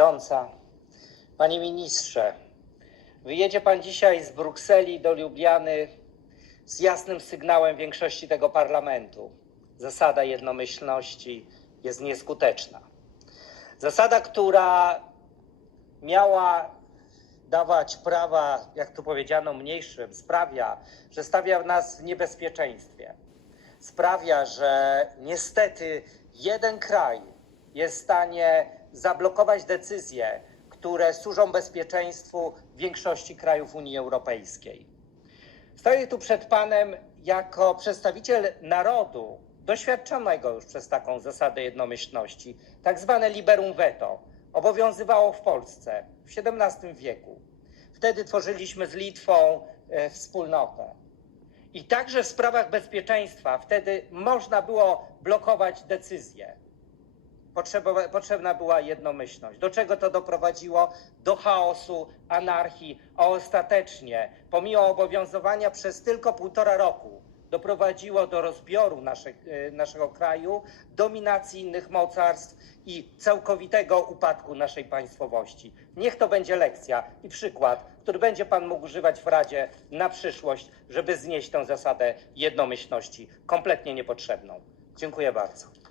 Przewodnicząca, Panie Ministrze, wyjedzie Pan dzisiaj z Brukseli do Lubliany z jasnym sygnałem większości tego parlamentu. Zasada jednomyślności jest nieskuteczna. Zasada, która miała dawać prawa, jak tu powiedziano, mniejszym, sprawia, że stawia nas w niebezpieczeństwie. Sprawia, że niestety jeden kraj jest w stanie zablokować decyzje, które służą bezpieczeństwu większości krajów Unii Europejskiej. Stoję tu przed Panem jako przedstawiciel narodu, doświadczonego już przez taką zasadę jednomyślności, tak zwane liberum veto, obowiązywało w Polsce w XVII wieku. Wtedy tworzyliśmy z Litwą e, wspólnotę. I także w sprawach bezpieczeństwa wtedy można było blokować decyzje. Potrzebna była jednomyślność. Do czego to doprowadziło? Do chaosu, anarchii, a ostatecznie, pomimo obowiązywania przez tylko półtora roku, doprowadziło do rozbioru naszych, e, naszego kraju, dominacji innych mocarstw i całkowitego upadku naszej państwowości. Niech to będzie lekcja i przykład, który będzie Pan mógł używać w Radzie na przyszłość, żeby znieść tę zasadę jednomyślności, kompletnie niepotrzebną. Dziękuję bardzo.